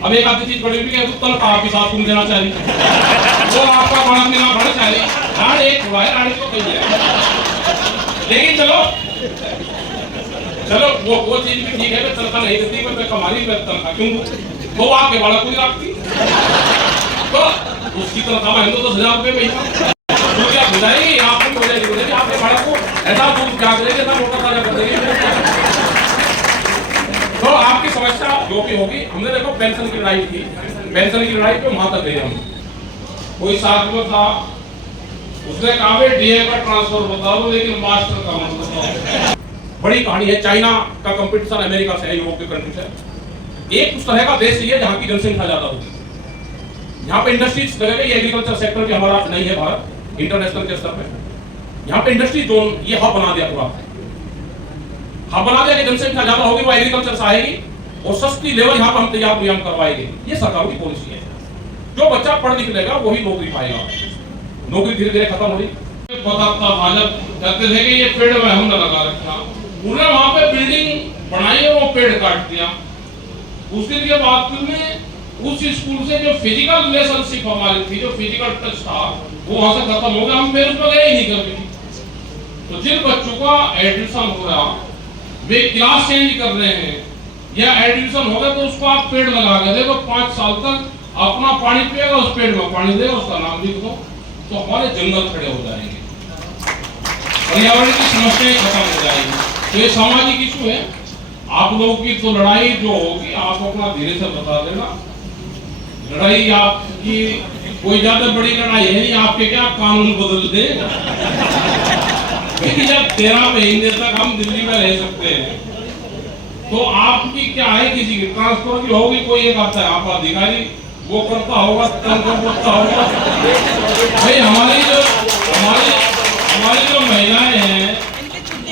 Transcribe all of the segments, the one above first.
अब एक आधी चीज बड़ी भी है तो आपके साथ तुम देना चाहिए वो आपका बड़ा देना बड़ा चाहिए राड एक हुआ है राड को कही है लेकिन चलो चलो वो चीज भी ठीक है मैं तनख्वाह नहीं देती मैं कमारी मैं तनख्वाह क्यों वो आपके बड़ा कोई रखती तो उसकी तनख्वाह मैं तो 10,000 रुपये महीना तो क्या बुझाएगी आपकी बोलेगी आपके बड़ा को ऐसा तुम क्या करेंगे ऐसा मोटा ताजा कर देंगे तो आपकी समस्या जो भी होगी हमने देखो पेंशन की लड़ाई की पेंशन की लड़ाई पे वहां तक गए हम कोई साथ में था उसने कहा डीए का ट्रांसफर बता दो लेकिन मास्टर का मत बताओ बड़ी कहानी है चाइना का कंपटीशन अमेरिका से यूरोप के कंट्री से एक उस तरह का देश है जहां की जनसंख्या ज्यादा होगी यहाँ पे इंडस्ट्रीज लगेगा एग्रीकल्चर सेक्टर भी हमारा नहीं है भारत इंटरनेशनल के स्तर पे यहाँ पे इंडस्ट्री जोन ये हब बना दिया पूरा हब बना दिया कि जनसंख्या ज्यादा होगी वो एग्रीकल्चर से आएगी और सस्ती लेवल यहाँ पर हम तैयार मुहैया करवाएंगे ये सरकार की पॉलिसी है जो बच्चा पढ़ लिख लेगा वही नौकरी पाएगा नौकरी धीरे धीरे खत्म हो रही बताता भाजपा कहते थे कि ये पेड़ में हम न लगा रखा उन्होंने वहां पे बिल्डिंग बनाई और वो पेड़ काट दिया उसके लिए बाद में उस स्कूल से जो फिजिकल रिलेशनशिप हमारी थी जो फिजिकल टच था वो वहां से खत्म हो गया हम फिर उसमें गए ही नहीं कभी तो जिन बच्चों का एडमिशन हो रहा वे क्लास चेंज कर रहे हैं या एडमिशन हो गया तो उसको आप पेड़ लगा के देखो 5 साल तक अपना पानी पिएगा उस पेड़ में पानी देगा उसका नाम लिख दो तो हमारे जंगल खड़े हो जाएंगे पर्यावरण की समस्याएं खत्म हो जाएगी तो ये सामाजिक इशू है आप लोगों की तो लड़ाई जो होगी आप अपना धीरे से बता देना लड़ाई आपकी कोई ज्यादा बड़ी लड़ाई है नहीं आपके क्या कानून बदल दे जब 13 महीने तक हम दिल्ली में रह सकते हैं तो आपकी क्या है किसी की ट्रांसफर की होगी कोई एक आता है आप अधिकारी वो करता होगा करता होगा भाई हमारी जो महिलाएं हैं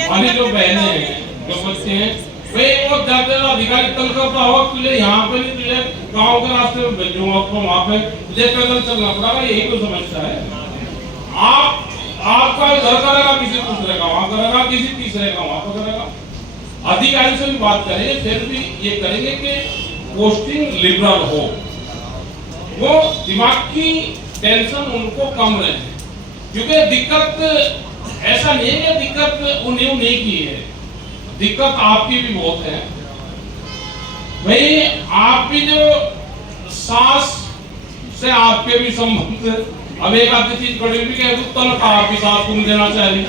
हमारी जो बहनें हैं जो बच्चे हैं भाई वो जाते अधिकारी तंग करता होगा तुझे यहाँ पे नहीं तुझे गाँव के रास्ते में भेजूंगा आपको वहाँ पे तुझे पैदल चलना पड़ेगा यही कोई समस्या है आपका घर करेगा किसी दूसरे का वहाँ करेगा किसी तीसरे का वहाँ पर करेगा अधिकारी से भी बात करेंगे फिर भी ये करेंगे कि पोस्टिंग लिबरल हो वो दिमाग की टेंशन उनको कम रहे क्योंकि दिक्कत ऐसा नहीं है कि दिक्कत उन्हें नहीं की है दिक्कत आपकी भी बहुत है भाई आपकी जो सास से आपके भी संबंध अब एक आधी चीज बड़ी भी है तो आपकी सास तुम देना चाहिए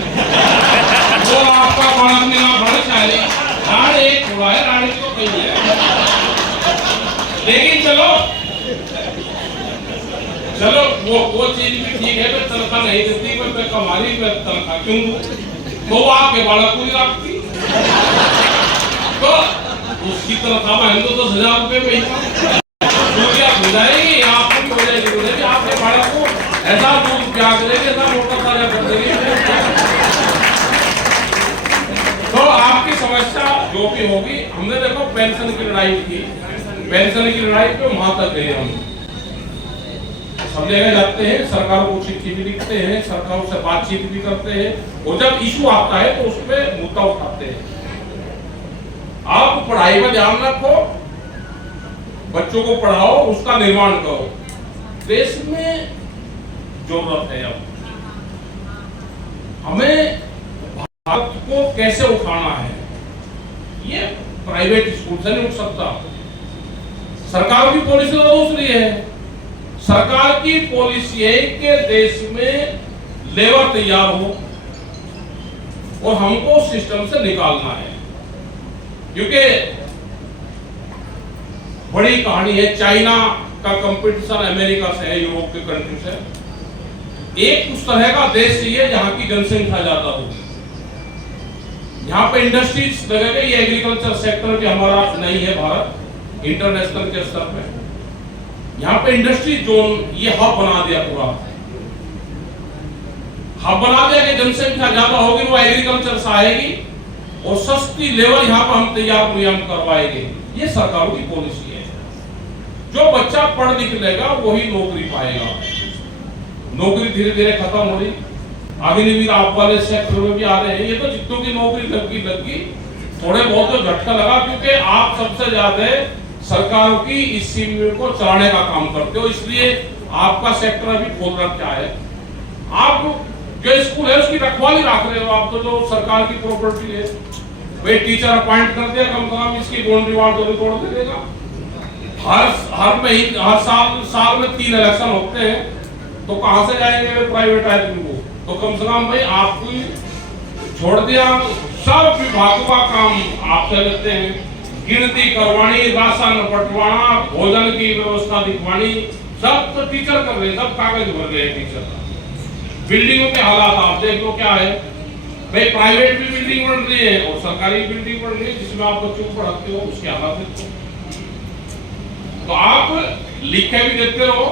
वो आपका बड़ा देना बड़ा चाहिए राड एक हुआ है राड को कही है लेकिन चलो वो चीज भी ठीक है मैं तनख्वाह नहीं देती मैं कमारी मैं तनख्वाह क्यों वो आपके बड़ा कोई रखती तो उसकी तनख्वाह मैं तो 10,000 रुपये महीना तो क्या बुझाएगी आपकी बोलेगी आपके बड़ा को ऐसा दूध क्या करेंगे ऐसा मोटा ताजा कर देंगे तो आपकी समस्या जो भी होगी हमने देखो पेंशन की लड़ाई की पेंशन की लड़ाई पे वहां तक गए हम सब जगह जाते हैं सरकार को चिट्ठी भी लिखते हैं सरकार से बातचीत भी करते हैं और जब इशू आता है तो उस पर मुद्दा उठाते हैं आप पढ़ाई में ध्यान रखो बच्चों को पढ़ाओ उसका निर्माण करो देश में जरूरत है अब हमें भारत को कैसे उठाना है ये प्राइवेट स्कूल से नहीं उठ सकता सरकार की पॉलिसी तो दूसरी है सरकार की पॉलिसी है कि देश में लेबर तैयार हो और हमको सिस्टम से निकालना है क्योंकि बड़ी कहानी है चाइना का कंपटीशन अमेरिका से है यूरोप के कंट्री से एक उस तरह का देश है जहां की जनसंख्या ज्यादा होगी यहाँ पे इंडस्ट्रीज लगेगा ये एग्रीकल्चर सेक्टर भी हमारा नहीं है भारत इंटरनेशनल के स्तर पे यहाँ पे इंडस्ट्री जोन ये हब बना दिया पूरा हब बना दिया कि जनसंख्या ज्यादा होगी वो एग्रीकल्चर से आएगी और सस्ती लेवल यहाँ पर हम तैयार मुहैया करवाएंगे ये सरकार की पॉलिसी है जो बच्चा पढ़ लिख लेगा वही नौकरी पाएगा नौकरी धीरे धीरे खत्म हो रही अग्निवीर आप वाले सेक्टर में भी आ रहे हैं ये तो जितनों की नौकरी लगी थोड़े बहुत तो झटका लगा क्योंकि आप सबसे ज्यादा सरकारों की इस स्कीम को चलाने का काम करते हो, इसलिए आपका सेक्टर अभी खोल रखा है। आप जो स्कूल है उसकी रखवाली रख रहे हो, आप तो जो सरकार की प्रॉपर्टी है। भाई टीचर अपॉइंट कर दिया, कम से कम इसकी बाउंड्री वाल तो तोड़ देगा। हर महीने हर साल में 3 इलेक्शन होते हैं, तो कहां से जाएंगे प्राइवेट आदमी को? तो कम से कम भाई आपको छोड़ दिया, सब विभागों का काम आपसे लेते हैं। गिनती करवानी, राशन बंटवाना, भोजन की व्यवस्था दिखवानी, सब तो टीचर कर रहे हैं, सब कागज भर रहे हैं टीचर। बिल्डिंगों के हालात आप देख लो क्या है। भाई प्राइवेट भी बिल्डिंग बन रही है और सरकारी बिल्डिंग बन रही है, जिसमें आप बच्चों को पढ़ाते हो, उसके हालात देखो। तो आप लिख के भी देते रहो,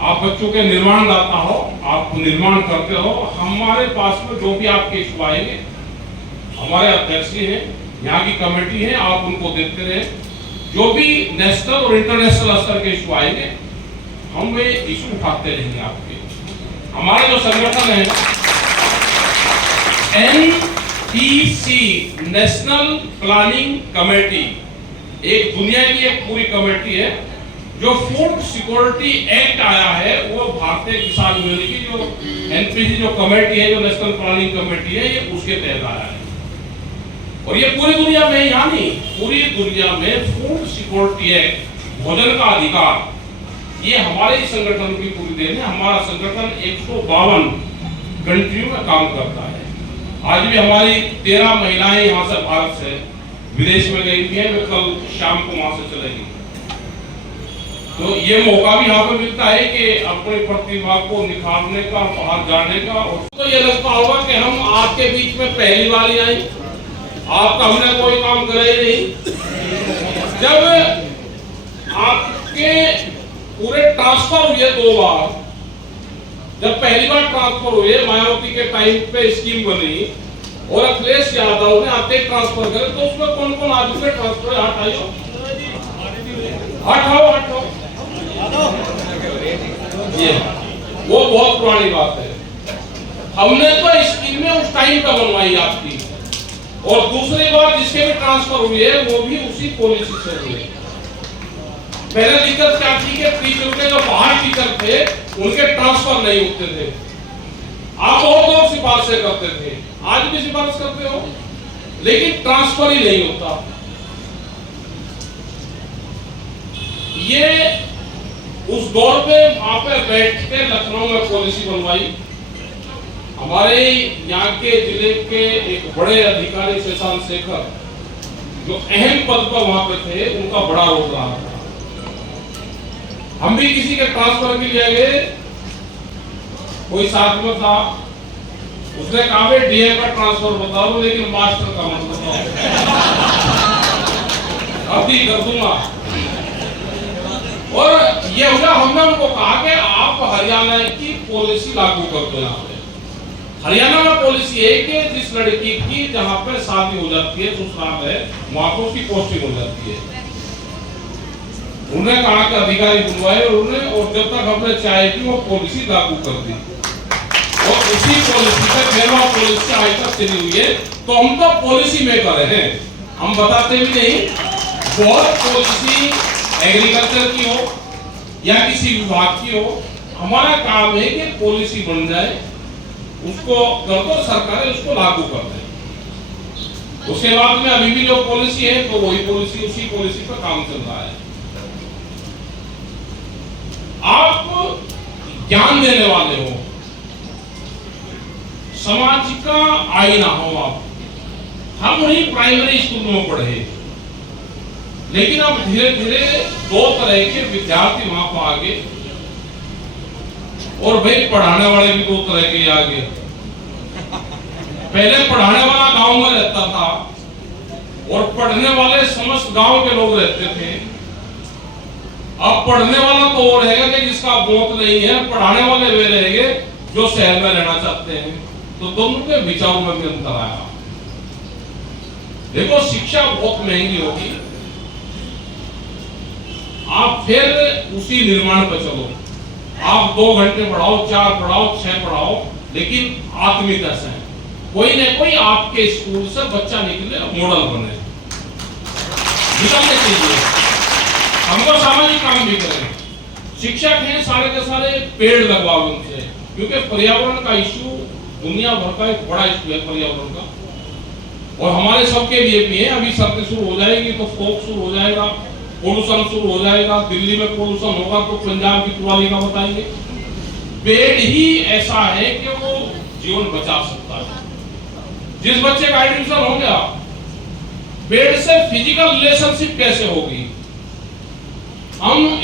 आप बच्चों के निर्माण दाता हो, आप निर्माण करते हो। हमारे पास में जो भी आपके इशू आएंगे, हमारे अध्यक्ष हैं, यहाँ की कमेटी है, आप उनको देते रहे। जो भी नेशनल और इंटरनेशनल स्तर के इशू आएंगे, हम वे इशू उठाते रहेंगे आपके। हमारा जो संगठन है NPC, नेशनल प्लानिंग कमेटी, एक दुनिया की एक पूरी कमेटी है। जो फूड सिक्योरिटी एक्ट आया है वो भारतीय किसान यूनियन की जो NPC जो कमेटी है, जो नेशनल प्लानिंग कमेटी है, ये उसके तहत आया है। और ये पूरी दुनिया में, यानी पूरी दुनिया में फूड सिक्योरिटी एक्ट, भोजन का अधिकार, ये हमारे ही संगठन की पूरी देन है। हमारा संगठन 152 कंट्रियों में काम करता है। आज भी हमारी 13 महिलाएं यहाँ से, भारत से विदेश में गई थी, वे कल शाम को वहां से चलेगी। तो ये मौका भी यहाँ पे मिलता है कि अपनी प्रतिभा को निखारने का, बाहर जाने का। और तो ये लगता होगा कि हम आपके बीच में पहली बार ही आए, आपका हमने कोई काम करे ही नहीं। जब आपके पूरे ट्रांसफर हुए 2 बार, जब पहली बार ट्रांसफर हुए, मायावती के टाइम पे स्कीम बनी और अखिलेश यादव ने आते ट्रांसफर करे, तो उसमें कौन कौन आदमी के ट्रांसफर हटाओ, ये वो बहुत पुरानी बात है। हमने तो स्कीम में उस टाइम पे बनवाई आपकी, और दूसरी बार जिसके भी ट्रांसफर हुए वो भी उसी पॉलिसी से हुए। पहले दिक्कत क्या थी कि टीचर के जो बाहर टीचर थे उनके ट्रांसफर नहीं होते थे। आप बहुत सिफारिशें करते थे, आज भी सिफारिश करते हो, लेकिन ट्रांसफर ही नहीं होता। ये उस दौर पे वहां पे बैठ के लखनऊ में पॉलिसी बनवाई। हमारे यहाँ के जिले के एक बड़े अधिकारी शशांक शेखर, जो अहम पद पर वहां पे थे, उनका बड़ा रोल रहा था। हम भी किसी के ट्रांसफर के लिए गए, कोई साथ में था, उसने कहा भाई डीए का ट्रांसफर बताओ, लेकिन मास्टर का मत बताओ, अभी कर दूंगा। और ये हुआ, हमने उनको कहा कि आप हरियाणा की पॉलिसी लागू कर दो। यहाँ पे हरियाणा में पॉलिसी है कि जिस लड़की की जहाँ पे शादी हो जाती है, ससुराल है, वहां पर उसकी पोस्टिंग हो जाती है। उन्होंने कहा कि अधिकारी बुलवाए उन्होंने, और जब तक हमने चाहे कि वो पॉलिसी लागू कर दी, और उसी पॉलिसी पे फेरवा पॉलिसी आज तक चली हुई है। तो हम तो पॉलिसी मेकर हैं, हम बताते भी नहीं। बहुत पॉलिसी एग्रीकल्चर की हो या किसी विभाग की हो, हमारा काम है कि पॉलिसी बन जाए, उसको कर दो, सरकार उसको लागू कर दे। उसके बाद में अभी भी जो पॉलिसी है, तो वही पॉलिसी, उसी पॉलिसी पर काम चल रहा है। आप ज्ञान देने वाले हो, समाज का आईना हो आप। हम उन्हीं प्राइमरी स्कूल में पढ़े, लेकिन अब धीरे धीरे 2 तरह के विद्यार्थी वहां पर आ गए, और भाई पढ़ाने वाले भी 2 तरह के आ गए। पहले पढ़ाने वाला गांव में रहता था, और पढ़ने वाले समस्त गांव के लोग रहते थे। अब पढ़ने वाला तो वो रहेगा कि जिसका गोत नहीं है, पढ़ाने वाले वे रहेंगे जो शहर में रहना चाहते हैं। तो दोनों के विचारों में भी अंतर आया। देखो, शिक्षा बहुत महंगी होगी, आप फिर उसी निर्माण पर चलो। आप 2 घंटे पढ़ाओ, 4 पढ़ाओ, 6 पढ़ाओ, लेकिन आत्मीयता से कोई न कोई आपके स्कूल से बच्चा निकले, मॉडल बने, निकलने चाहिए। हमको सामाजिक काम भी करें। शिक्षक हैं सारे के सारे पेड़ लगवाओ उनसे, क्योंकि पर्यावरण का इश्यू दुनिया भर का एक बड़ा इश्यू है पर्यावरण का, और हमारे सबके लिए भी है। अभी सर्दी शुरू हो जाएगी तो फोक शुरू हो जाएगा, पोल्यूशन शुरू हो जाएगा। दिल्ली में पोल्यूशन होगा तो पंजाब की कुराली का बताइए। पेड़ ही ऐसा है कि वो जीवन बचा सकता है। जिस बच्चे का एडमिशन हो गया, पेड़ से फिजिकल रिलेशनशिप कैसे होगी? हम